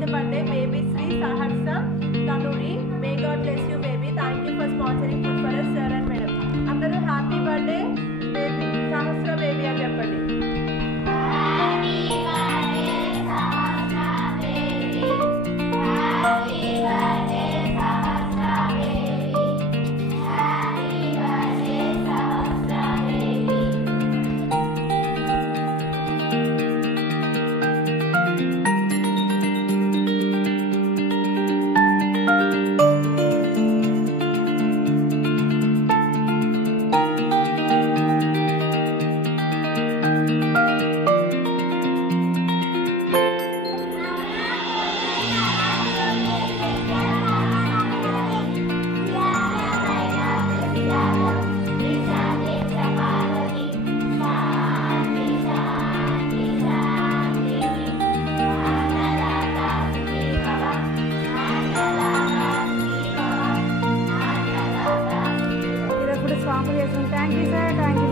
8th birthday baby Sri Sahasra Tanuri. May God bless you baby. Thank you for sponsoring food for us sir and madam. అందరూ happy birthday baby సహస్ర baby అని చెప్పండి. Thank you, sir. Thank you.